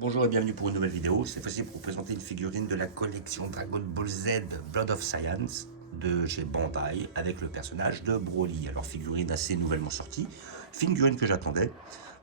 Bonjour et bienvenue pour une nouvelle vidéo. Cette fois-ci pour vous présenter une figurine de la collection Dragon Ball Z Blood of Science de chez Bandai avec le personnage de Broly. Alors figurine assez nouvellement sortie, figurine que j'attendais.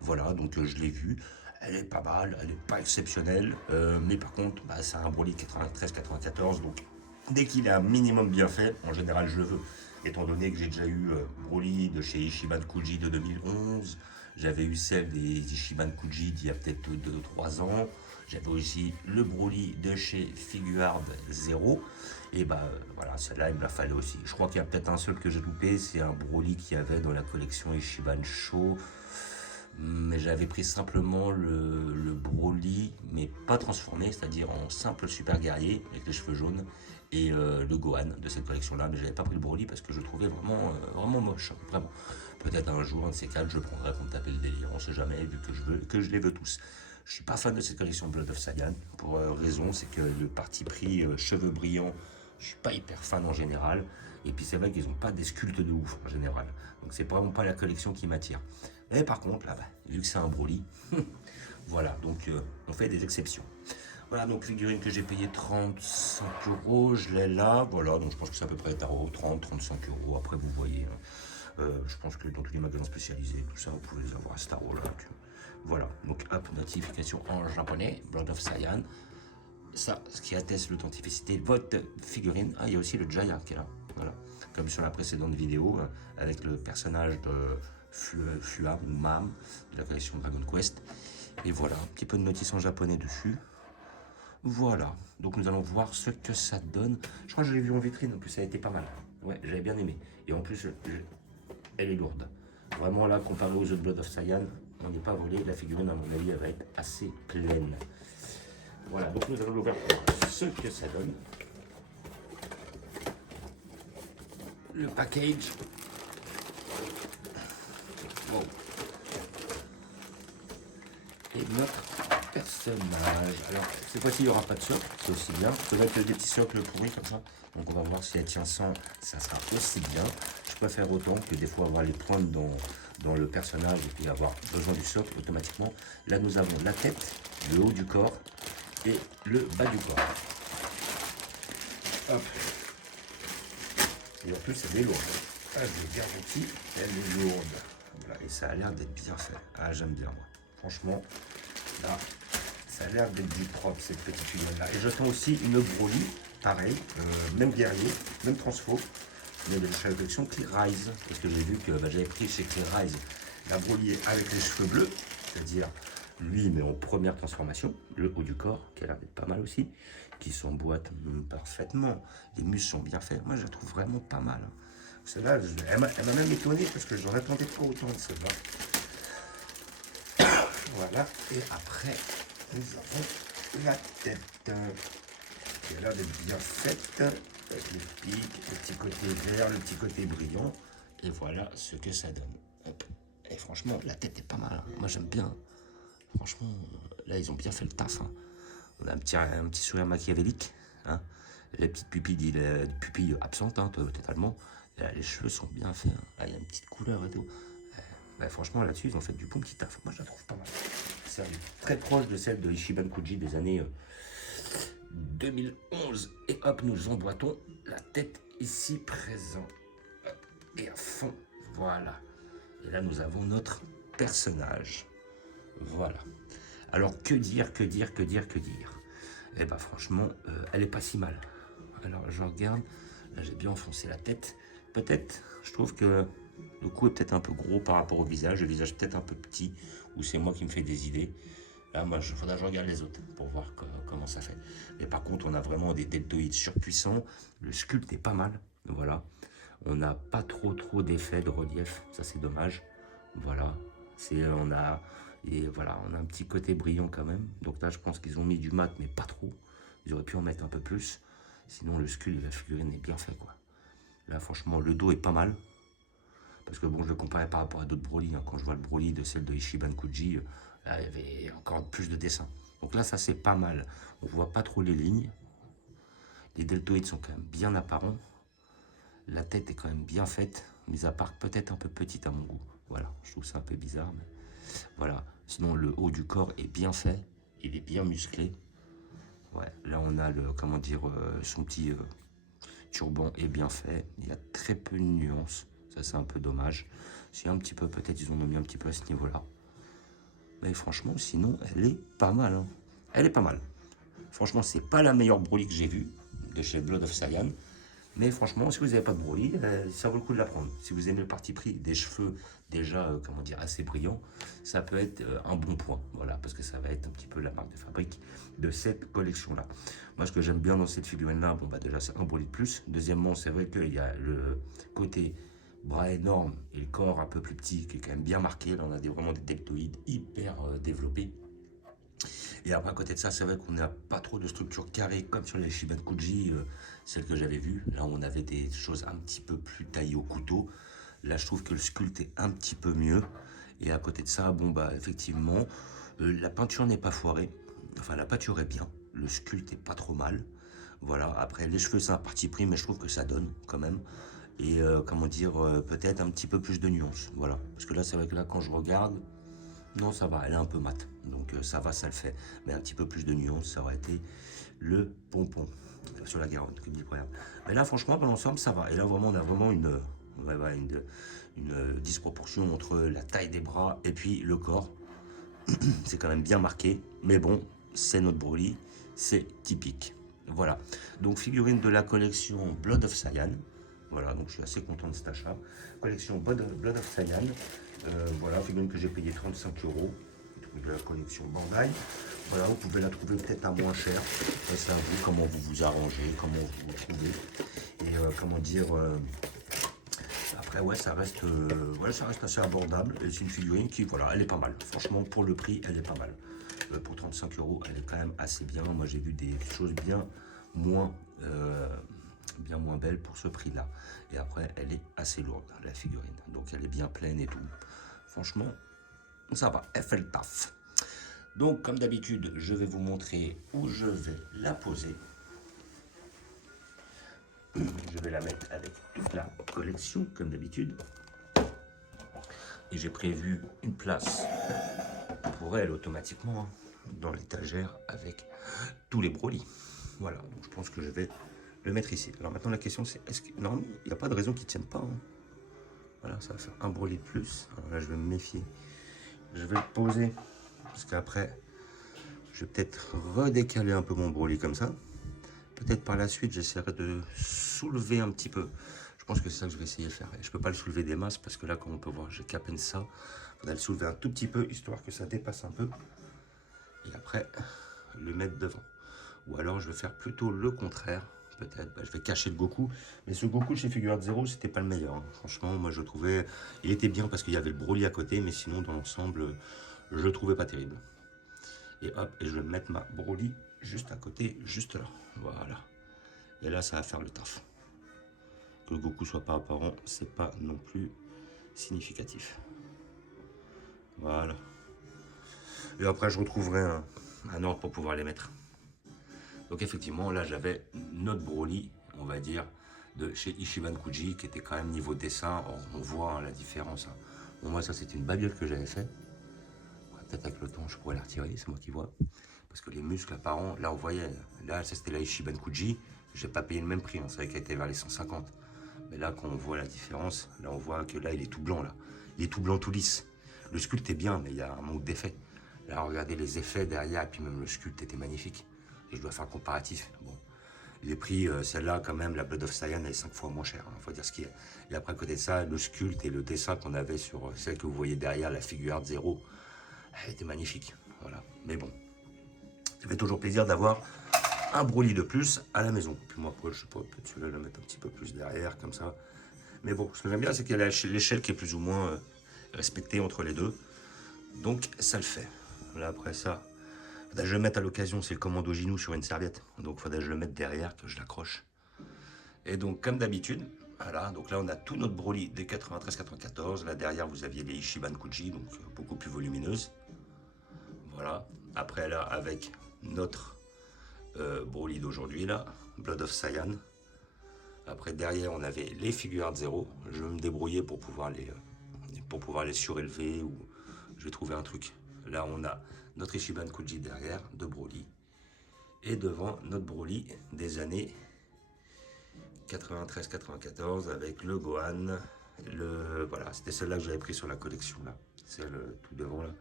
Voilà, donc je l'ai vue. Elle est pas mal, elle n'est pas exceptionnelle, mais par contre c'est un Broly 93-94, donc dès qu'il est un minimum bien fait, en général je le veux. Étant donné que j'ai déjà eu Broly de chez Ishiban Kuji de 2011, j'avais eu celle des Ishiban Kuji d'il y a peut-être 2-3 ans, j'avais aussi le Broly de chez Figuard Zero, et voilà, celle-là il me la fallait aussi. Je crois qu'il y a peut-être un seul que j'ai loupé, c'est un Broly qu'il y avait dans la collection Ishiban Show, mais j'avais pris simplement le Broly, mais pas transformé, c'est-à-dire en simple super guerrier avec les cheveux jaunes, et le Gohan de cette collection-là, mais j'avais pas pris le Broly parce que je le trouvais vraiment moche, hein, vraiment. Peut-être un jour, un de ces quatre, je le prendrai pour me taper le délire, on sait jamais, vu que je les veux tous. Je suis pas fan de cette collection Blood of Saiyan, pour raison, c'est que le parti pris cheveux brillants, je suis pas hyper fan en général, et puis c'est vrai qu'ils ont pas des sculptes de ouf en général, donc c'est vraiment pas la collection qui m'attire. Et par contre, là, vu que c'est un Broly, voilà, donc on fait des exceptions. Voilà, donc figurine que j'ai payé 35 euros, je l'ai là, voilà, donc je pense que c'est à peu près 30-35 euros, après vous voyez. Hein. Je pense que dans tous les magasins spécialisés, tout ça, vous pouvez les avoir à Staro, là. Donc, voilà, donc hop, notification en japonais, Blood of Saiyan. Ça, ce qui atteste l'authenticité de votre figurine. Ah, il y a aussi le Jaya qui est là, voilà. Comme sur la précédente vidéo, avec le personnage de Fuam ou Mam de la collection Dragon Quest. Et voilà, un petit peu de notice en japonais dessus. Voilà, donc nous allons voir ce que ça donne. Je crois que je l'ai vu en vitrine, en plus ça a été pas mal. Ouais, j'avais bien aimé. Et en plus, elle est lourde. Vraiment là, comparé aux autres Blood of Saiyan, on n'est pas volé. La figurine, à mon avis, elle va être assez pleine. Voilà, donc nous allons l'ouvrir pour voir ce que ça donne. Le package. Wow. Et notre personnage. Alors, cette fois-ci, il n'y aura pas de socle, c'est aussi bien. Peut-être des petits socles pourris comme ça. Donc, on va voir si elle tient sans, ça sera aussi bien. Je préfère autant que des fois avoir les pointes dans le personnage et puis avoir besoin du socle automatiquement. Là, nous avons la tête, le haut du corps et le bas du corps. Hop. Et en plus, elle est lourde. Ah, je le garantis, elle est lourde. Voilà, et ça a l'air d'être bien fait. Ah, j'aime bien, moi. Franchement, là, ça a l'air d'être du propre, cette petite figurine-là. Et j'attends aussi une Broly, pareil, même guerrier, même transfo, mais de la collection Clear Rise. Parce que j'ai vu que j'avais pris chez Clear Rise la Broly avec les cheveux bleus, c'est-à-dire lui, mais en première transformation, le haut du corps, qui a l'air d'être pas mal aussi, qui s'emboîte parfaitement. Les muscles sont bien faits. Moi, je la trouve vraiment pas mal. Celle-là, elle m'a même étonné parce que je n'en attendais pas autant de celle-là. Voilà, et après, nous avons la tête qui a l'air d'être bien faite, avec les pics, le petit côté vert, le petit côté brillant, et voilà ce que ça donne. Hop. Et franchement, la tête est pas mal, hein. Moi j'aime bien. Franchement, là ils ont bien fait le taf. Hein. On a un petit sourire machiavélique, hein. Les petites pupilles absentes, hein, totalement. Et là, les cheveux sont bien faits. Hein. Là, il y a une petite couleur et tout. Franchement, là-dessus, ils ont fait du bon petit taf. Moi, je la trouve pas mal. C'est très proche de celle de Ishiban Kuji des années 2011. Et hop, nous emboîtons la tête ici présent. Hop, et à fond, voilà. Et là, nous avons notre personnage. Voilà. Alors, que dire. Eh ben, franchement, elle est pas si mal. Alors, je regarde. Là, j'ai bien enfoncé la tête. Peut-être, je trouve que le cou est peut-être un peu gros par rapport au visage. Le visage peut-être un peu petit. Ou c'est moi qui me fais des idées. Là, moi, il faudra que je regarde les autres pour voir comment ça fait. Mais par contre, on a vraiment des deltoïdes surpuissants. Le sculpte est pas mal. Voilà. On n'a pas trop d'effets de relief. Ça, c'est dommage. Voilà. On a un petit côté brillant quand même. Donc là, je pense qu'ils ont mis du mat, mais pas trop. Ils auraient pu en mettre un peu plus. Sinon, le sculpte de la figurine est bien fait, quoi. Là, franchement, le dos est pas mal. Parce que bon, je le comparais par rapport à d'autres Broly. Hein. Quand je vois le Broly de celle de Ishiban Kuji, là, il y avait encore plus de dessins. Donc là, ça, c'est pas mal. On voit pas trop les lignes. Les deltoïdes sont quand même bien apparents. La tête est quand même bien faite, mis à part peut-être un peu petite à mon goût. Voilà, je trouve ça un peu bizarre, mais voilà. Sinon, le haut du corps est bien fait. Il est bien musclé. Ouais, là on a le, comment dire, son petit turban est bien fait. Il y a très peu de nuances. Ça c'est un peu dommage. C'est un petit peu, peut-être ils en ont mis un petit peu à ce niveau-là. Mais franchement, sinon, elle est pas mal. Hein. Elle est pas mal. Franchement, c'est pas la meilleure Broly que j'ai vue de chez Blood of Cyan. Mais franchement, si vous n'avez pas de Broly, ça vaut le coup de la prendre. Si vous aimez le parti pris des cheveux déjà, comment dire, assez brillants, ça peut être un bon point. Voilà, parce que ça va être un petit peu la marque de fabrique de cette collection-là. Moi, ce que j'aime bien dans cette figurine-là, bon, bah déjà, c'est un Broly de plus. Deuxièmement, c'est vrai qu'il y a le côté bras énorme et le corps un peu plus petit qui est quand même bien marqué. Là, on a vraiment des deltoïdes hyper développés. Et après, à côté de ça, c'est vrai qu'on n'a pas trop de structure carrée comme sur les Shiban Kuji, celle que j'avais vue. Là, on avait des choses un petit peu plus taillées au couteau. Là, je trouve que le sculpte est un petit peu mieux. Et à côté de ça, bon, bah, effectivement, la peinture n'est pas foirée. Enfin, la peinture est bien. Le sculpte est pas trop mal. Voilà. Après, les cheveux, c'est un parti pris, mais je trouve que ça donne quand même. Et comment dire, peut-être un petit peu plus de nuances. Voilà. Parce que là, c'est vrai que là, quand je regarde, non, ça va, elle est un peu mate. Donc ça va, ça le fait. Mais un petit peu plus de nuance, ça aurait été le pompon sur la Garonne, comme dit le proverbe. Mais là, franchement, dans l'ensemble, ça va. Et là, vraiment, on a vraiment une disproportion entre la taille des bras et puis le corps. C'est quand même bien marqué. Mais bon, c'est notre Broly. C'est typique. Voilà. Donc, figurine de la collection Blood of Cyan. Voilà, donc je suis assez content de cet achat. Collection Blood of Cyan. Voilà, figurine que j'ai payé 35 euros. De la collection Bandai. Voilà, vous pouvez la trouver peut-être à moins cher. C'est à vous comment vous vous arrangez, comment vous vous trouvez. Et comment dire. Après, ouais, ça reste assez abordable. Et c'est une figurine qui, voilà, elle est pas mal. Franchement, pour le prix, elle est pas mal. Pour 35 euros, elle est quand même assez bien. Moi, j'ai vu des choses moins, bien moins belles pour ce prix-là. Et après, elle est assez lourde, la figurine. Donc, elle est bien pleine et tout. Franchement, ça va, elle fait le taf. Donc, comme d'habitude, je vais vous montrer où je vais la poser. Je vais la mettre avec toute la collection, comme d'habitude. Et j'ai prévu une place pour elle automatiquement hein, dans l'étagère avec tous les Broly. Voilà, donc je pense que je vais le mettre ici. Alors maintenant, la question c'est, est-ce que... Non, il n'y a pas de raison qu'il ne tienne pas. Hein. Voilà, ça va faire un Broly de plus. Alors là, je vais me méfier. Je vais le poser, parce qu'après, je vais peut-être redécaler un peu mon Broly comme ça. Peut-être par la suite, j'essaierai de soulever un petit peu. Je pense que c'est ça que je vais essayer de faire. Et je ne peux pas le soulever des masses, parce que là, comme on peut voir, j'ai qu'à peine ça. Il faudrait le soulever un tout petit peu, histoire que ça dépasse un peu. Et après, le mettre devant. Ou alors, je vais faire plutôt le contraire. Peut-être, je vais cacher le Goku. Mais ce Goku chez Figuarts Zero, c'était pas le meilleur. Hein. Franchement, moi, je trouvais... Il était bien parce qu'il y avait le Broly à côté, mais sinon, dans l'ensemble, je le trouvais pas terrible. Et hop, et je vais mettre ma Broly juste à côté, juste là. Voilà. Et là, ça va faire le taf. Que le Goku soit pas apparent, c'est pas non plus significatif. Voilà. Et après, je retrouverai un ordre pour pouvoir les mettre. Donc effectivement, là, j'avais notre Broly, on va dire, de chez Ichiban Kuji, qui était quand même niveau dessin. Or, on voit hein, la différence. Hein. Bon, moi, ça, c'était une babiole que j'avais fait. Peut-être avec le temps, je pourrais la retirer, c'est moi qui vois. Parce que les muscles apparents, là, on voyait, là, ça c'était la Ichiban Kuji. Je n'ai pas payé le même prix, hein. C'est vrai qu'elle était vers les 150. Mais là, quand on voit la différence, là, on voit que là, il est tout blanc, là. Il est tout blanc, tout lisse. Le sculpte est bien, mais il y a un manque d'effet. Là, regardez les effets derrière, et puis même le sculpte était magnifique. Et je dois faire un comparatif. Bon. Les prix, celle-là, quand même, la Blood of Cyan, elle est 5 fois moins chère. Il faut dire ce qu'il y a. Et après, à côté de ça, le sculpte et le dessin qu'on avait sur celle que vous voyez derrière, la Figuarts Zero, elle était magnifique. Voilà. Mais bon, ça fait toujours plaisir d'avoir un Broly de plus à la maison. Puis moi, je sais pas, peut-être le mettre un petit peu plus derrière, comme ça. Mais bon, ce que j'aime bien, c'est qu'il y a l'échelle qui est plus ou moins respectée entre les deux. Donc, ça le fait. Là, après ça, faudrait que je le mette à l'occasion, c'est le commando Ginou sur une serviette. Donc, faudrait que je le mette derrière, que je l'accroche. Et donc, comme d'habitude, voilà, donc là, on a tout notre Broly des 93-94. Là, derrière, vous aviez les Ichiban Kuji, donc beaucoup plus volumineuses. Voilà. Après, là, avec notre Broly d'aujourd'hui, là, Blood of Cyan. Après, derrière, on avait les Figuarts Zero. Je vais me débrouiller pour pouvoir les surélever ou je vais trouver un truc. Là, on a notre Ichiban Kuji derrière, de Broly. Et devant notre Broly des années 93-94 avec le Gohan. Voilà, c'était celle-là que j'avais pris sur la collection là. Celle tout devant là.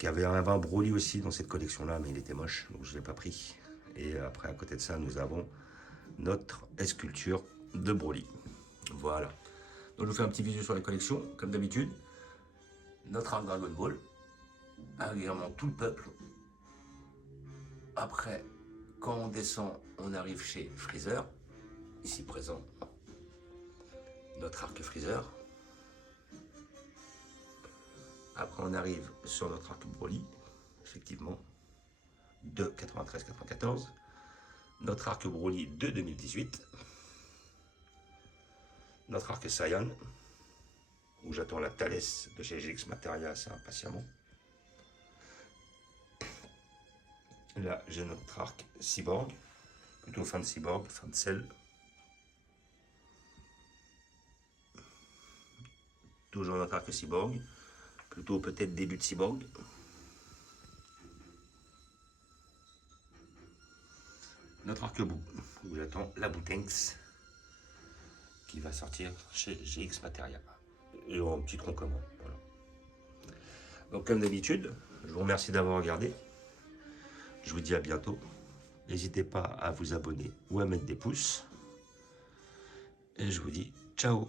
Il y avait un Broly aussi dans cette collection là, mais il était moche, donc je ne l'ai pas pris. Et après, à côté de ça, nous avons notre sculpture de Broly. Voilà. Donc je vous fais un petit visu sur la collection, comme d'habitude. Notre arc Dragon Ball, avec vraiment tout le peuple. Après, quand on descend, on arrive chez Freezer, ici présent. Notre arc Freezer. Après, on arrive sur notre arc Broly, effectivement, de 93-94. Notre arc Broly de 2018. Notre arc Saiyan, où j'attends la Thalès de chez GX Materia assez impatiemment. Là, j'ai notre arc Cyborg, plutôt fin de Cyborg, fin de Cell. Toujours notre arc Cyborg, plutôt peut-être début de Cyborg. Notre arc-bout, où j'attends la Boutenx, qui va sortir chez GX Materia. Et en petit tronc commun. Voilà. Donc comme d'habitude, je vous remercie d'avoir regardé. Je vous dis à bientôt. N'hésitez pas à vous abonner ou à mettre des pouces. Et je vous dis ciao.